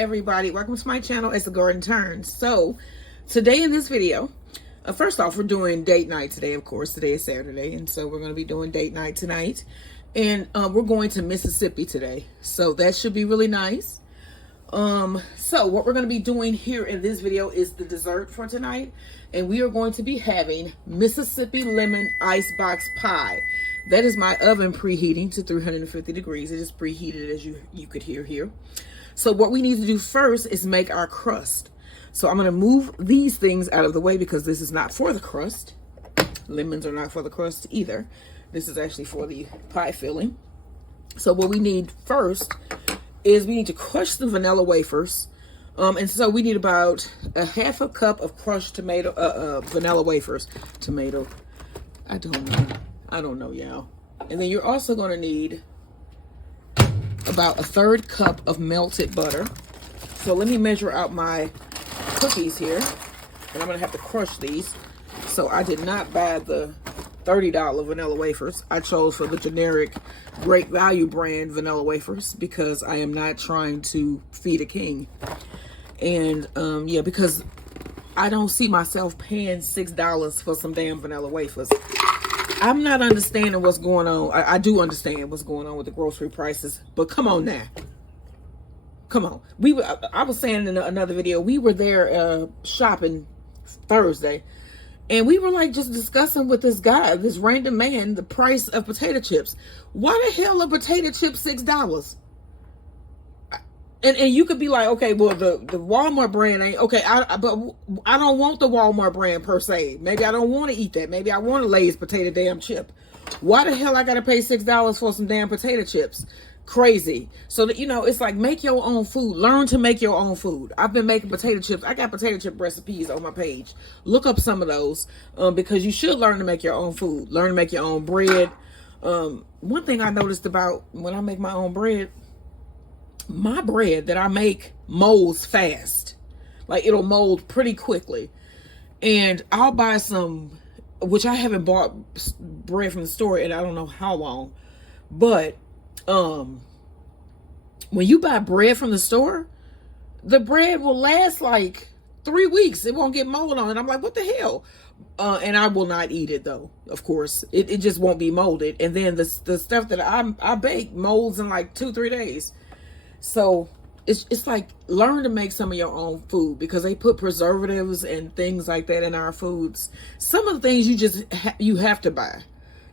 everybody, welcome to my channel. It's the Garden Turns. So today in this video, first off, we're doing date night today. Of course, today is Saturday, and so we're going to be doing date night tonight, and we're going to Mississippi today, so that should be really nice. So what we're going to be doing here in this video is the dessert for tonight, and we are going to be having Mississippi lemon icebox pie. That is my oven preheating to 350 degrees. It is preheated, as you could hear here. So what we need to do first is make our crust. So I'm going to move these things out of the way because this is not for the crust. Lemons are not for the crust either. This is actually for the pie filling. So what we need first is we need to crush the vanilla wafers. And so we need about a half a cup of crushed vanilla wafers. I don't know, y'all. And then you're also going to need about a third cup of melted butter. So let me measure out my cookies here, and I'm going to have to crush these. So I did not buy the $30 vanilla wafers. I chose for the generic Great Value brand vanilla wafers because I am not trying to feed a king. And yeah, because I don't see myself paying $6 for some damn vanilla wafers. I'm not understanding what's going on. I do understand what's going on with the grocery prices, but come on now. Come on. I was saying in another video, we were there shopping Thursday, and we were like just discussing with this guy, this random man, the price of potato chips. Why the hell are potato chips $6? And you could be like, okay, well, the Walmart brand ain't okay. But I don't want the Walmart brand per se. Maybe I don't want to eat that. Maybe I want a Lay's potato damn chip. Why the hell I gotta pay $6 for some damn potato chips? Crazy. So that, you know, it's like, make your own food. Learn to make your own food. I've been making potato chips. I got potato chip recipes on my page. Look up some of those because you should learn to make your own food. Learn to make your own bread. One thing I noticed about when I make my own bread, my bread that I make molds fast. Like, it'll mold pretty quickly. And I'll buy some, which I haven't bought bread from the store in I don't know how long. But when you buy bread from the store, the bread will last like 3 weeks. It won't get mold on it. I'm like, what the hell? And I will not eat it though, of course. It just won't be molded. And then the stuff that I bake molds in like 2-3 days. So it's like, learn to make some of your own food because they put preservatives and things like that in our foods. Some of the things you have to buy.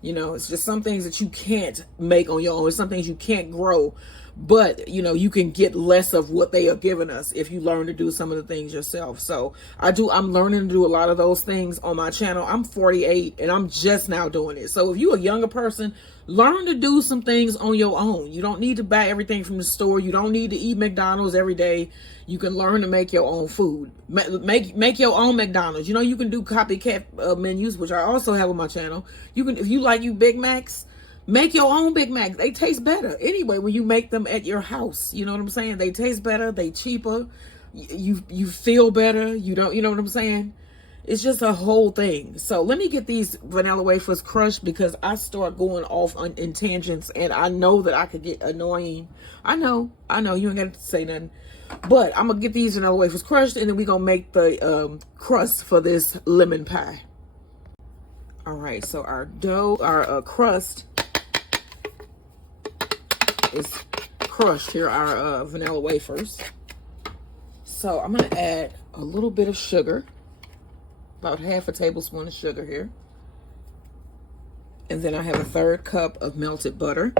You know, it's just some things that you can't make on your own. It's some things you can't grow. But, you know, you can get less of what they are giving us if you learn to do some of the things yourself. So I'm learning to do a lot of those things on my channel. I'm 48 and I'm just now doing it. So if you're a younger person, learn to do some things on your own. You don't need to buy everything from the store. You don't need to eat McDonald's every day. You can learn to make your own food. Make your own McDonald's. You know, you can do copycat menus, which I also have on my channel. You can, if you like Big Macs, make your own Big Macs. They taste better anyway when you make them at your house. You know what I'm saying? They taste better. They cheaper. You feel better. You know what I'm saying? It's just a whole thing. So let me get these vanilla wafers crushed because I start going off in tangents and I know that I could get annoying. I know. You ain't got to say nothing. But I'm going to get these vanilla wafers crushed and then we're going to make the crust for this lemon pie. All right. So our crust is crushed. Here are our vanilla wafers. So I'm going to add a little bit of sugar. About half a tablespoon of sugar here. And then I have a third cup of melted butter.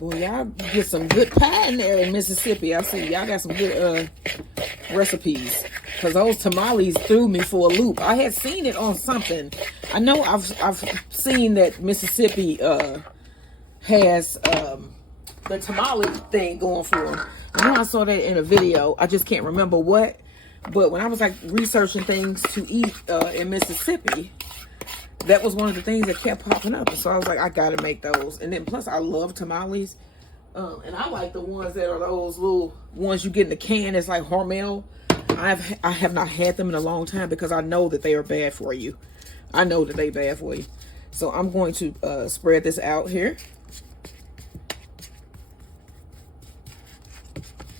Boy, y'all get some good pie in there in Mississippi. I see y'all got some good recipes. Because those tamales threw me for a loop. I had seen it on something. I know I've seen that Mississippi has the tamale thing going for them. I know I saw that in a video. I just can't remember what. But when I was like researching things to eat in Mississippi, that was one of the things that kept popping up. And so I was like, I gotta make those. And then plus I love tamales. And I like the ones that are those little ones you get in the can. It's like Hormel. I have not had them in a long time because I know that they are bad for you. I know that they're bad for you. So I'm going to spread this out here.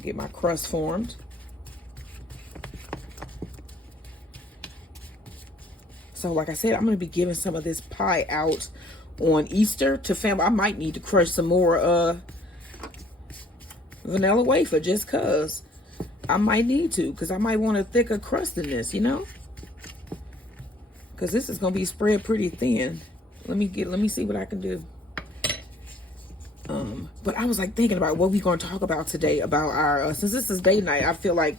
Get my crust formed. So like I said, I'm going to be giving some of this pie out on Easter to family. I might need to crush some more vanilla wafer just because I might need to, because I might want a thicker crust than this, you know, because this is going to be spread pretty thin. Let me see what I can do. But I was like thinking about what we're going to talk about today about our since this is date night. I feel like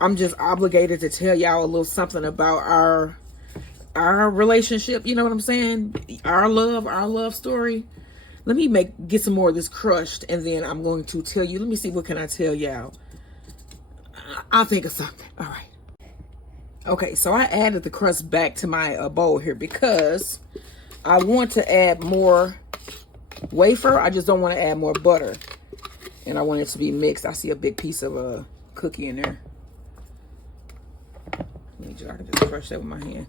I'm just obligated to tell y'all a little something about our relationship, you know what I'm saying? Our love story. Let me get some more of this crushed, and then I'm going to tell you. Let me see, what can I tell y'all? I'll think of something. All right. Okay, so I added the crust back to my bowl here because I want to add more wafer. I just don't want to add more butter, and I want it to be mixed. I see a big piece of cookie in there. I can just crush that with my hand.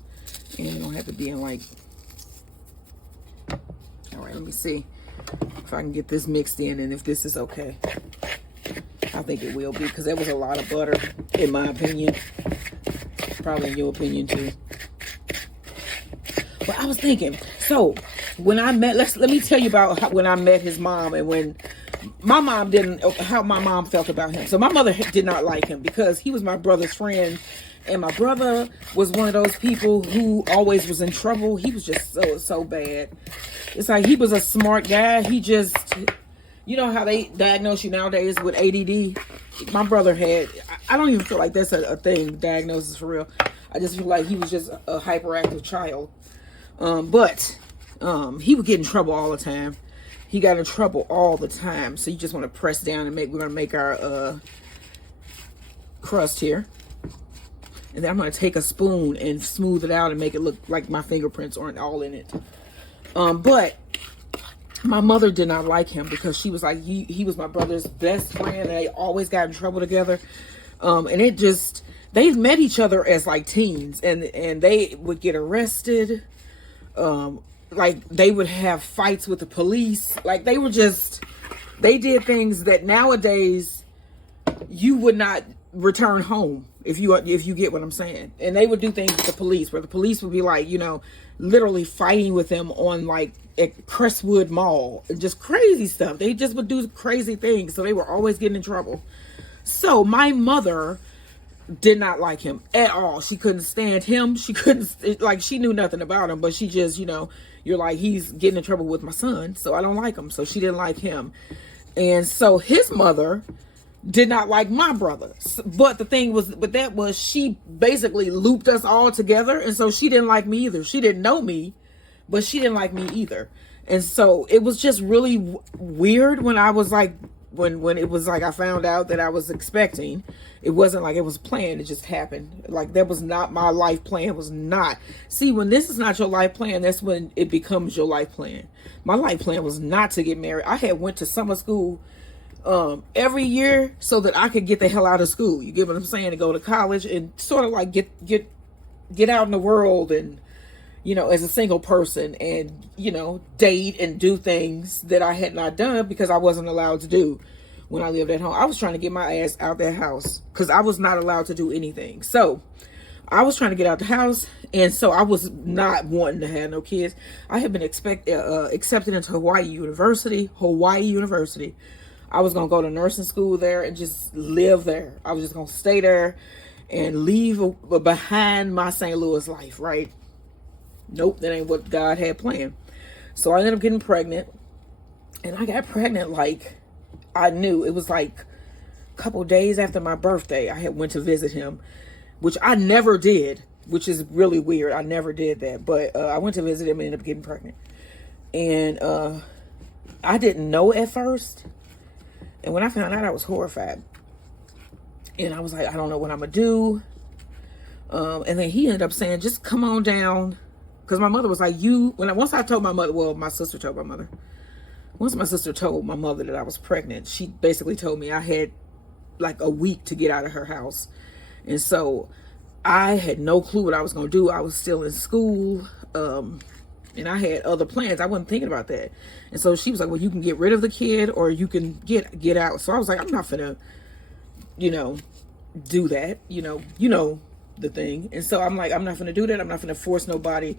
And you don't have to be in like, all right, let me see if I can get this mixed in and if this is okay. I think it will be, because there was a lot of butter, in my opinion. Probably in your opinion too. But I was thinking, so when I met, let me tell you about when I met his mom, and when my mom how my mom felt about him. So my mother did not like him because he was my brother's friend. And my brother was one of those people who always was in trouble. He was just so bad. It's like he was a smart guy. He just, you know how they diagnose you nowadays with ADD? My brother had, I don't even feel like that's a thing, diagnosis for real. I just feel like he was just a hyperactive child. But he would get in trouble all the time. He got in trouble all the time. So you just want to press down and we're going to make our crust here. And then I'm going to take a spoon and smooth it out and make it look like my fingerprints aren't all in it. But my mother did not like him because she was like, he was my brother's best friend. And they always got in trouble together. And they met each other as like teens. And they would get arrested. Like they would have fights with the police. Like they did things that nowadays you would not return home. If you get what I'm saying. And they would do things with the police where the police would be like, you know, literally fighting with them on like at Crestwood Mall. Just crazy stuff. They just would do crazy things. So they were always getting in trouble. So my mother did not like him at all. She couldn't stand him. She knew nothing about him, but she just, you know, you're like, he's getting in trouble with my son, so I don't like him. So she didn't like him. And so his mother did not like my brother. But the thing was, she basically looped us all together. And so she didn't like me either. She didn't know me, but she didn't like me either. And so it was just really weird when I was like, when it was like I found out that I was expecting. It wasn't like it was planned. It just happened. Like that was not my life plan. It was not. See, when this is not your life plan, that's when it becomes your life plan. My life plan was not to get married. I had went to summer school every year so that I could get the hell out of school. You get what I'm saying? To go to college and sort of like get out in the world and, you know, as a single person and, you know, date and do things that I had not done because I wasn't allowed to do when I lived at home. I was trying to get my ass out that house because I was not allowed to do anything. So I was trying to get out the house, and so I was not wanting to have no kids. I had been accepted into Hawaii University. I was going to go to nursing school there and just live there. I was just going to stay there and leave behind my St. Louis life, right? Nope, that ain't what God had planned. So I ended up getting pregnant. And I got pregnant like, I knew. It was like a couple days after my birthday. I had went to visit him, which I never did, which is really weird. I never did that. But I went to visit him and ended up getting pregnant. And I didn't know at first. And when I found out, I was horrified. And I was like, I don't know what I'm going to do. And then he ended up saying, just come on down. Because my mother was like, once I told my mother, well, my sister told my mother. Once my sister told my mother that I was pregnant, she basically told me I had like a week to get out of her house. And so I had no clue what I was going to do. I was still in school. And I had other plans. I wasn't thinking about that. And so she was like, well, you can get rid of the kid or you can get out. So I was like, I'm not finna you know, do that, you know the thing. And so I'm like, I'm not going to do that. I'm not going to force nobody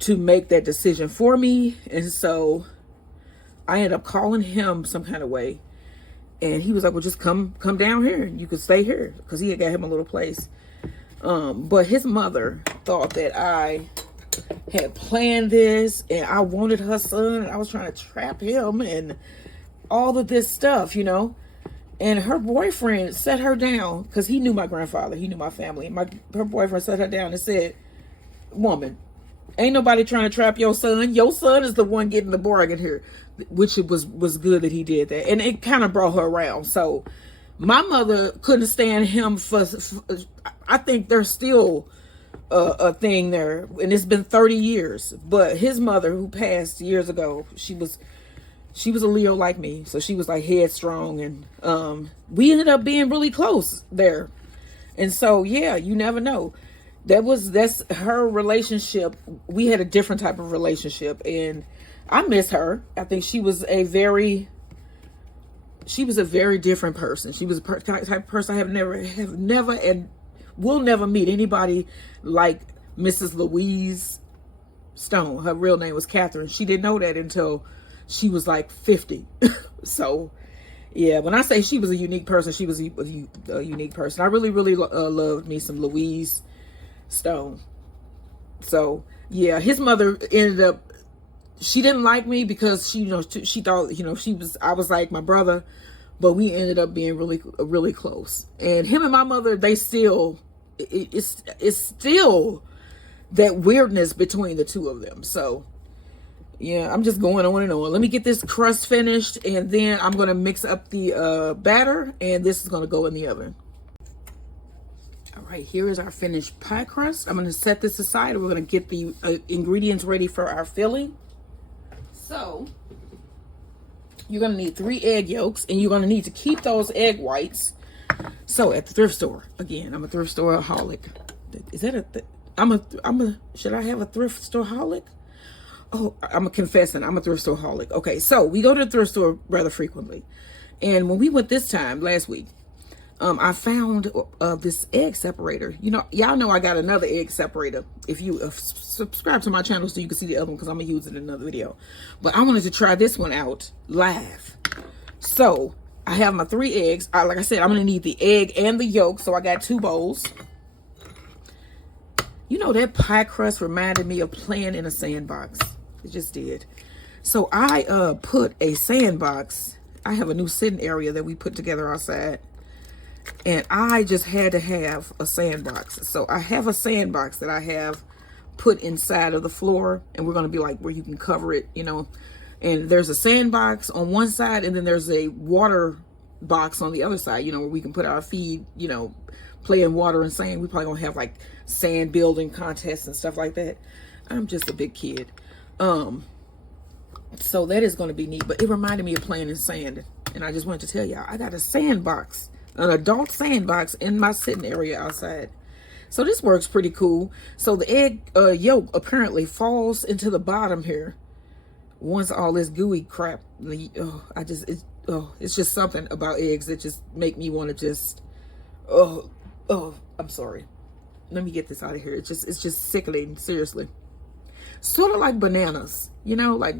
to make that decision for me. And so I ended up calling him some kind of way. And he was like, well, just come down here. You could stay here. Because he had got him a little place. But his mother thought that I had planned this. And I wanted her son. And I was trying to trap him. And all of this stuff, you know. And her boyfriend sat her down. Because he knew my grandfather. He knew my family. Her boyfriend sat her down and said, woman, ain't nobody trying to trap your son. Your son is the one getting the bargain here. Which it was good that he did that. And it kind of brought her around. So my mother couldn't stand him for I think there's still a thing there. And it's been 30 years. But his mother, who passed years ago, she was a Leo like me. So she was like headstrong. And we ended up being really close there. And so, yeah, you never know. That's her relationship. We had a different type of relationship. And I miss her. I think she was a very different person. She was a type of person I have never and will never meet anybody like Mrs. Louise Stone. Her real name was Catherine. She didn't know that until she was like 50. So yeah, when I say she was a unique person, she was a unique person. I really, really loved me some Louise Stone. So yeah, his mother ended up, she didn't like me because she thought, I was like my brother, but we ended up being really, really close. And him and my mother, it's still that weirdness between the two of them. So yeah, I'm just going on and on. Let me get this crust finished, and then I'm going to mix up the batter, and this is going to go in the oven. All right, here is our finished pie crust. I'm going to set this aside, and we're going to get the ingredients ready for our filling. So you're going to need 3 egg yolks, and you're going to need to keep those egg whites. So at the thrift store, again, I'm a thrift store holic. Is that should I have a thrift store holic? Oh, I'm confessing, I'm a thrift store holic. Okay, so we go to the thrift store rather frequently. And when we went this time last week, I found this egg separator. Y'all know I got another egg separator. If you subscribe to my channel so you can see the other one, because I'm going to use it in another video. But I wanted to try this one out live. So I have my 3 eggs. Like I said, I'm going to need the egg and the yolk. So I got 2 bowls. That pie crust reminded me of playing in a sandbox. It just did. So I put a sandbox. I have a new sitting area that we put together outside. And I just had to have a sandbox. So I have a sandbox that I have put inside of the floor. And we're going to be like where you can cover it, And there's a sandbox on one side. And then there's a water box on the other side, where we can put our feed, play in water and sand. We probably going to have like sand building contests and stuff like that. I'm just a big kid. So that is going to be neat. But it reminded me of playing in sand. And I just wanted to tell y'all, I got a sandbox. An adult sandbox in my sitting area outside. So this works pretty cool. So the egg yolk apparently falls into the bottom here once all this gooey crap. It's just something about eggs that just make me want to just I'm sorry. Let me get this out of here. It's just sickening, seriously. Sort of like bananas, like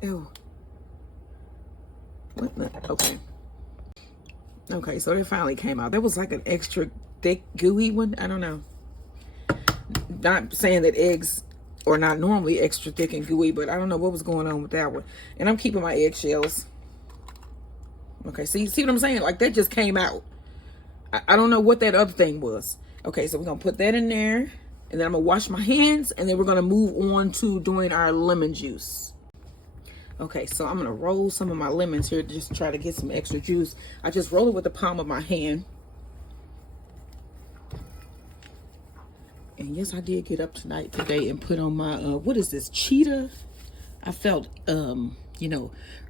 ew. Okay, so they finally came out. There was like an extra thick, gooey one. I don't know. Not saying that eggs are not normally extra thick and gooey, but I don't know what was going on with that one. And I'm keeping my eggshells. Okay, see what I'm saying? Like that just came out. I don't know what that other thing was. Okay, so we're going to put that in there. And then I'm going to wash my hands. And then we're going to move on to doing our lemon juice. Okay, so I'm going to roll some of my lemons here just to try to get some extra juice. I just roll it with the palm of my hand. And yes, I did get up today and put on my, what is this, cheetah? I felt,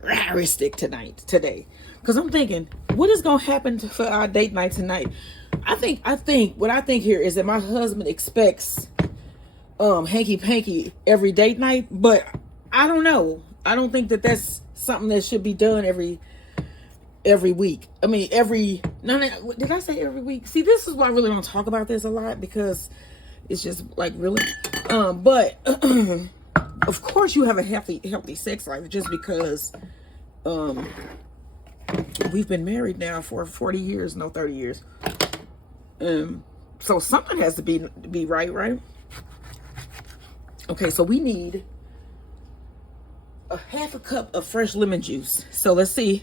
realistic today. Because I'm thinking, what is going to happen for our date night tonight? What I think here is that my husband expects hanky-panky every date night. But I don't know. I don't think that that's something that should be done every every week. I mean, no, did I say every week? See, this is why I really don't talk about this a lot, because it's just like, really. But of course you have a healthy sex life, just because we've been married now for 40 years, no, 30 years. So something has to be right? Okay, so we need a half a cup of fresh lemon juice. So let's see.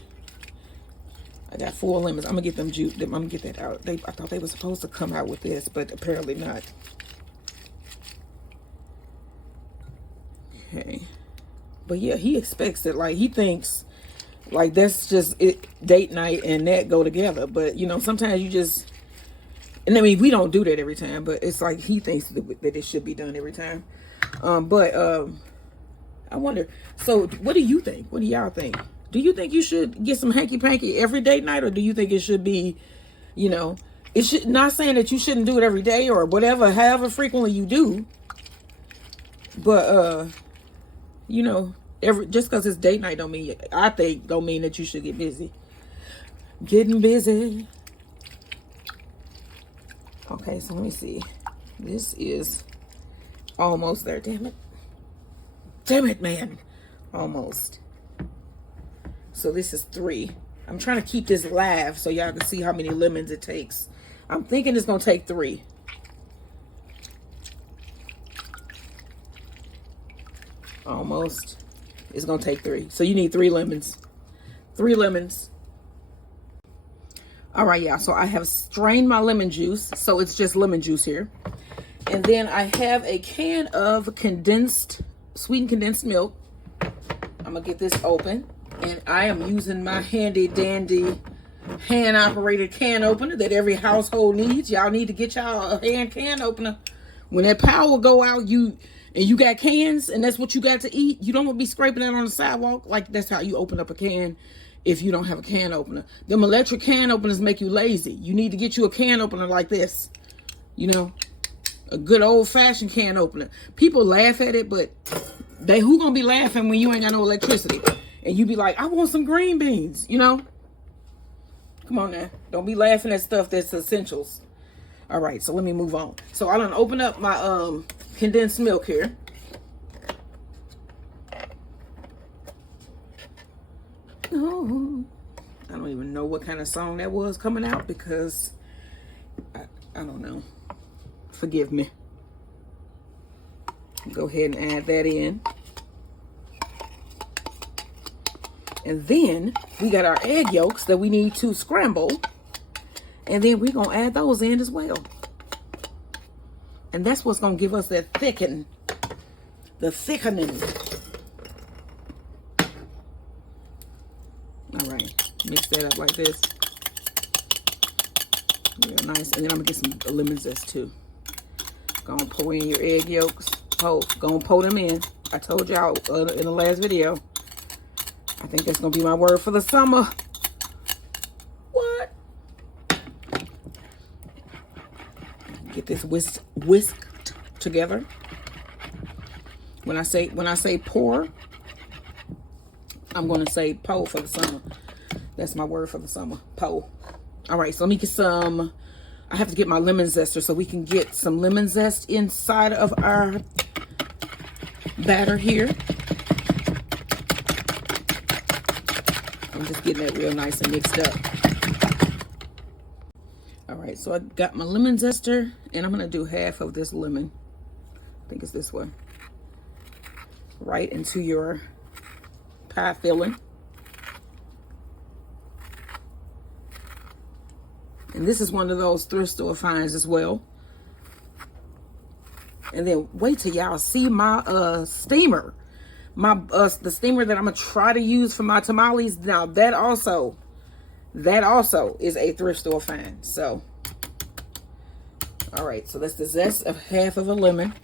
I got 4 lemons. I'm gonna get them juice. I'm gonna get that out. I thought they were supposed to come out with this, but apparently not. Okay, but yeah, he expects it. Like, he thinks like that's just it, date night and that go together. But you know, sometimes you just, and I mean, we don't do that every time, but it's like he thinks that it should be done every time. I wonder, so what do you think? What do y'all think? Do you think you should get some hanky-panky every date night, or do you think it should be, you know, it should, not saying that you shouldn't do it every day or whatever, however frequently you do, but you know, just because it's date night don't mean that you should get busy. Getting busy. Okay, so let me see. This is almost there. Damn it, man. Almost. So this is 3. I'm trying to keep this live so y'all can see how many lemons it takes. I'm thinking it's going to take 3. Almost. It's going to take 3. So you need 3 lemons. 3 lemons. All right, y'all. So I have strained my lemon juice. So it's just lemon juice here. And then I have a can of sweetened condensed milk. I'm going to get this open. And I am using my handy dandy hand operated can opener that every household needs. Y'all need to get y'all a hand can opener. When that power go out, and you got cans and that's what you got to eat, you don't want to be scraping that on the sidewalk. Like, that's how you open up a can if you don't have a can opener. Them electric can openers make you lazy. You need to get you a can opener like this. You know, a good old fashioned can opener. People laugh at it, but who gonna be laughing when you ain't got no electricity? And you be like, I want some green beans, you know? Come on now. Don't be laughing at stuff that's essentials. All right, so let me move on. So I done open up my condensed milk here. Oh, I don't even know what kind of song that was coming out, because I don't know. Forgive me. Go ahead and add that in. And then we got our egg yolks that we need to scramble. And then we're going to add those in as well. And that's what's going to give us that thickening. All right. Mix that up like this. Real nice. And then I'm going to get some lemon zest too. Go and pour in your egg yolks. Go and pour them in. I told y'all in the last video. I think that's going to be my word for the summer. What? Get this whisked together. When I say pour, I'm going to say pour for the summer. That's my word for the summer. Pour. All right, so let me get some. I have to get my lemon zester so we can get some lemon zest inside of our batter here. I'm just getting that real nice and mixed up. All right, so I got my lemon zester, and I'm gonna do half of this lemon. I think it's this one. Right into your pie filling. And this is one of those thrift store finds as well. And then wait till y'all see my steamer. The steamer that I'm gonna try to use for my tamales. Now that also is a thrift store find. So, all right, so that's the zest of half of a lemon.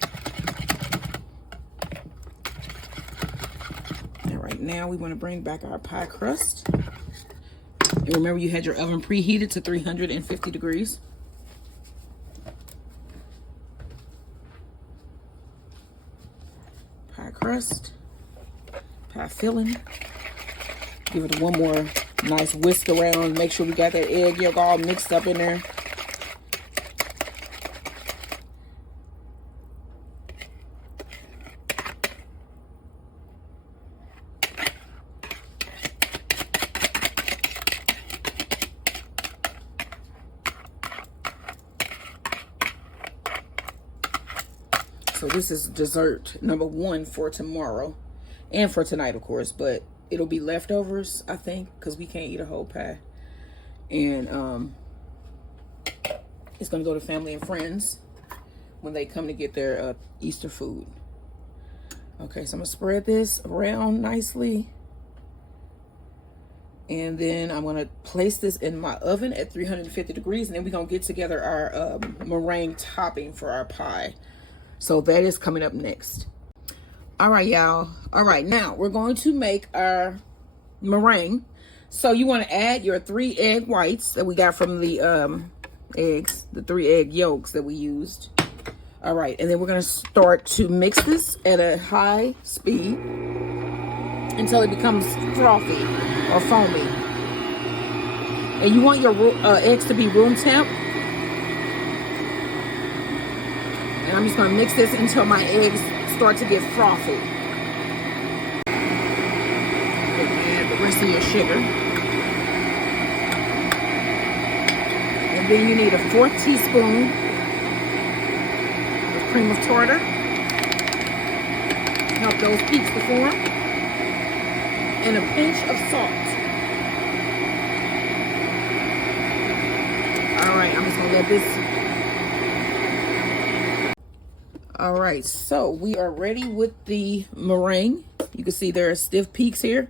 All right, now we want to bring back our pie crust. And remember, you had your oven preheated to 350 degrees. Pie crust. Pie filling. Give it one more Nice whisk around. Make sure we got that egg yolk all mixed up in there. So this is dessert number 1 for tomorrow and for tonight, of course, but it'll be leftovers, I think, because we can't eat a whole pie. And it's going to go to family and friends when they come to get their Easter food. Okay, so I'm going to spread this around nicely. And then I'm going to place this in my oven at 350 degrees. And then we're going to get together our meringue topping for our pie. So that is coming up next. All right, y'all. All right, now we're going to make our meringue. So you want to add your 3 egg whites that we got from the eggs, the 3 egg yolks that we used. All right, and then we're going to start to mix this at a high speed until it becomes frothy or foamy. And you want your eggs to be room temp. And I'm just going to mix this until my eggs start to get frothy. Add the rest of your sugar. And then you need a 4th teaspoon of cream of tartar. Help those peaks to form. And a pinch of salt. All right, I'm just going to let this... All right, so we are ready with the meringue. You can see there are stiff peaks here.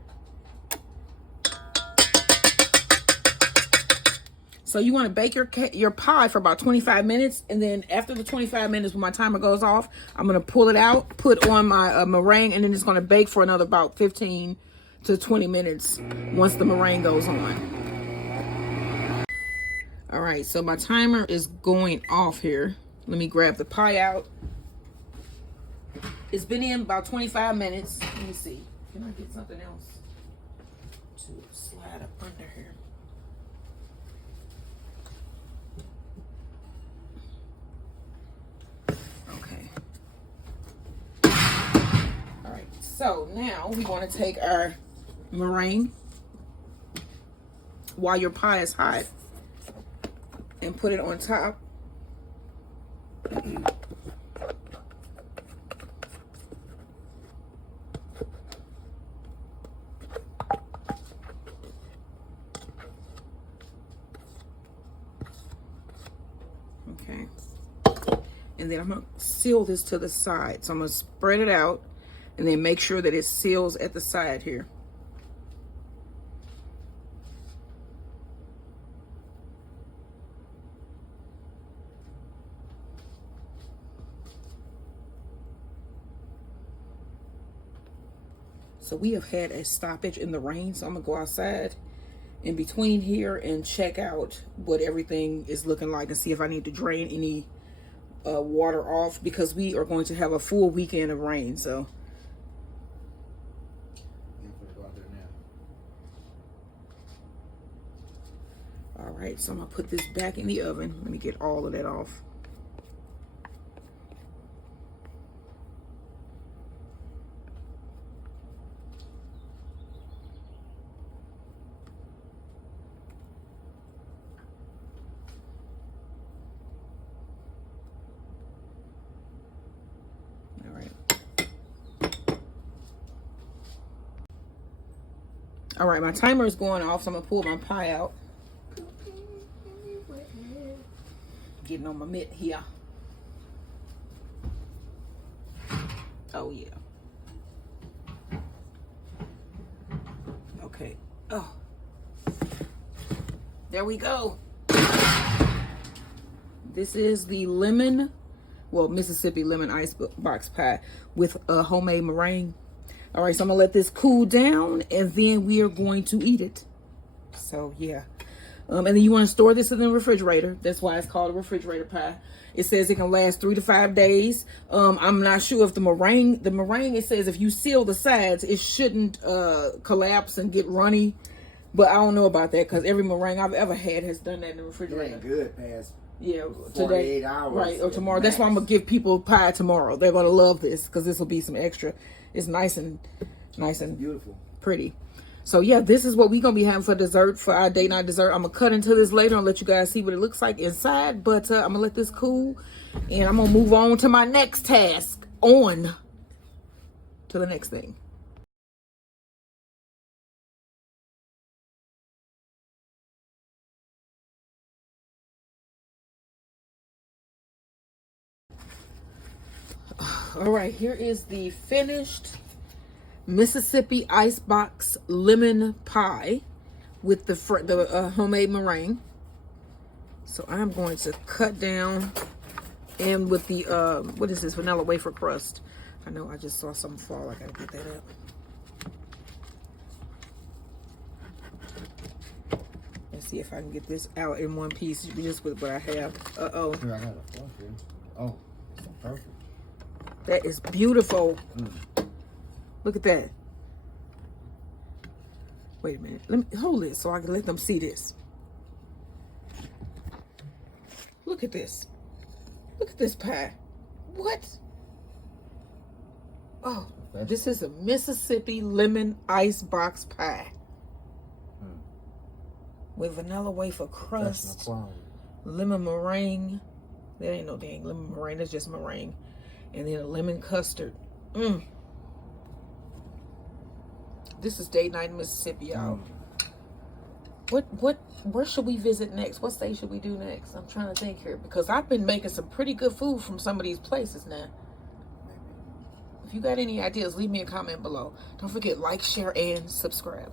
So you want to bake your pie for about 25 minutes. And then after the 25 minutes, when my timer goes off, I'm going to pull it out, put on my meringue, and then it's going to bake for another about 15 to 20 minutes once the meringue goes on. All right, so my timer is going off here. Let me grab the pie out. It's been in about 25 minutes. Let me see. Can I get something else to slide up under here? Okay. All right. So now we want to take our meringue while your pie is hot and put it on top. Okay, and then I'm going to seal this to the side. So I'm going to spread it out and then make sure that it seals at the side here. So we have had a stoppage in the rain, so I'm going to go outside in between here and check out what everything is looking like and see if I need to drain any water off, because we are going to have a full weekend of rain. So all right, so I'm gonna put this back in the oven. Let me get all of that off. All right, my timer is going off, so I'm gonna pull my pie out. Getting on my mitt here. Oh yeah. Okay. Oh. There we go. This is the Mississippi lemon ice box pie with a homemade meringue. All right, so I'm gonna let this cool down and then we are going to eat it. So yeah. And then you want to store this in the refrigerator. That's why it's called a refrigerator pie. It says it can last 3 to 5 days. I'm not sure if the meringue, it says if you seal the sides, it shouldn't collapse and get runny. But I don't know about that because every meringue I've ever had has done that in the It refrigerator. ain't good past Yeah, 48 today, hours. right, or tomorrow. Max. That's why I'm gonna give people pie tomorrow. They're gonna love this because this will be some extra. It's nice and Beautiful. pretty. So yeah, this is what we're gonna be having for dessert, for our date night dessert. I'm gonna cut into this later and let you guys see what it looks like inside. But I'm gonna let this cool, and I'm gonna move on to my next task. On to the next thing. All right, here is the finished Mississippi Icebox lemon pie with the homemade meringue. So I'm going to cut down, and with the what is this, vanilla wafer crust. I know I just saw something fall. I gotta get that up. Let's see if I can get this out in one piece just with what I have. Uh-oh. Here, I got a flush here. Oh, it's perfect. That is beautiful. Look at that. Wait a minute. Let me hold it so I can let them see this. Look at this. Look at this pie. What? Oh, this is a Mississippi lemon icebox pie. With vanilla wafer crust, lemon meringue. That ain't no dang lemon meringue. That's just meringue. And then a lemon custard. This is date night in Mississippi, y'all. Where should we visit next? What state should we do next? I'm trying to think here because I've been making some pretty good food from some of these places now. If you got any ideas, leave me a comment below. Don't forget, like, share, and subscribe.